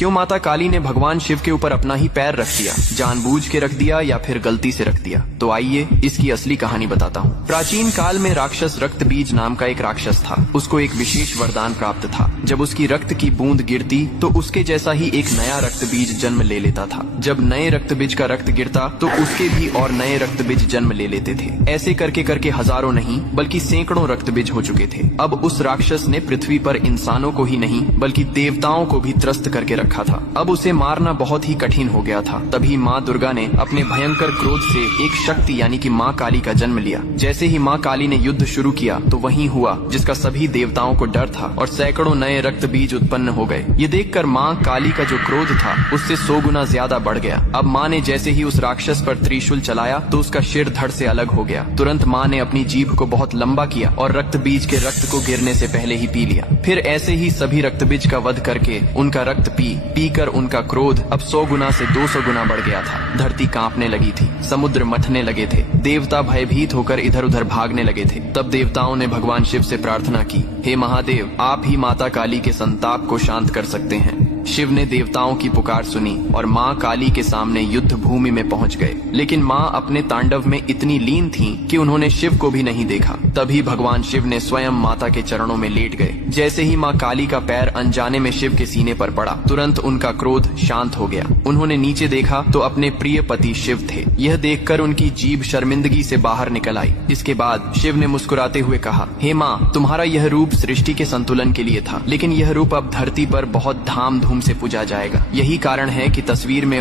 क्यों माता काली ने भगवान शिव के ऊपर अपना ही पैर रख दिया? जानबूझ के रख दिया या फिर गलती से रख दिया? तो आइए इसकी असली कहानी बताता हूँ। प्राचीन काल में राक्षस रक्त बीज नाम का एक राक्षस था। उसको एक विशेष वरदान प्राप्त था। जब उसकी रक्त की बूंद गिरती तो उसके जैसा ही एक नया रक्त बीज जन्म ले लेता था। जब नए रक्त बीज का रक्त गिरता तो उसके भी और नए रक्त बीज जन्म ले लेते थे। ऐसे करके करके हजारों नहीं बल्कि सैकड़ों रक्त बीज हो चुके थे। अब उस राक्षस ने पृथ्वी पर इंसानों को ही नहीं बल्कि देवताओं को भी त्रस्त करके रखा था। अब उसे मारना बहुत ही कठिन हो गया था। तभी माँ दुर्गा ने अपने भयंकर क्रोध से एक शक्ति यानी कि माँ काली का जन्म लिया। जैसे ही माँ काली ने युद्ध शुरू किया तो वही हुआ जिसका सभी देवताओं को डर था और सैकड़ों नए रक्त बीज उत्पन्न हो गए। ये देखकर माँ काली का जो क्रोध था उससे 100 गुना ज्यादा बढ़ गया। अब माँ ने जैसे ही उस राक्षस पर त्रिशूल चलाया तो उसका सिर धड़ से अलग हो गया। तुरंत माँ ने अपनी जीभ को बहुत लंबा किया और रक्त बीज के रक्त को गिरने से पहले ही पी लिया। फिर ऐसे ही सभी रक्त बीज का वध करके उनका रक्त पी कर उनका क्रोध अब 100 गुना से 200 गुना बढ़ गया था। धरती कांपने लगी थी, समुद्र मथने लगे थे, देवता भयभीत होकर इधर उधर भागने लगे थे। तब देवताओं ने भगवान शिव से प्रार्थना की, हे महादेव, आप ही माता काली के संताप को शांत कर सकते हैं। शिव ने देवताओं की पुकार सुनी और माँ काली के सामने युद्ध भूमि में पहुंच गए। लेकिन माँ अपने तांडव में इतनी लीन थीं कि उन्होंने शिव को भी नहीं देखा। तभी भगवान शिव ने स्वयं माता के चरणों में लेट गए। जैसे ही माँ काली का पैर अनजाने में शिव के सीने पर पड़ा, तुरंत उनका क्रोध शांत हो गया। उन्होंने नीचे देखा तो अपने प्रिय पति शिव थे। यह देखकर उनकी जीभ शर्मिंदगी से बाहर निकल आई। इसके बाद शिव ने मुस्कुराते हुए कहा, हे माँ, तुम्हारा यह रूप सृष्टि के संतुलन के लिए था, लेकिन यह रूप अब धरती पर बहुत धाम धूम से पूजा जाएगा। यही कारण है कि तस्वीर में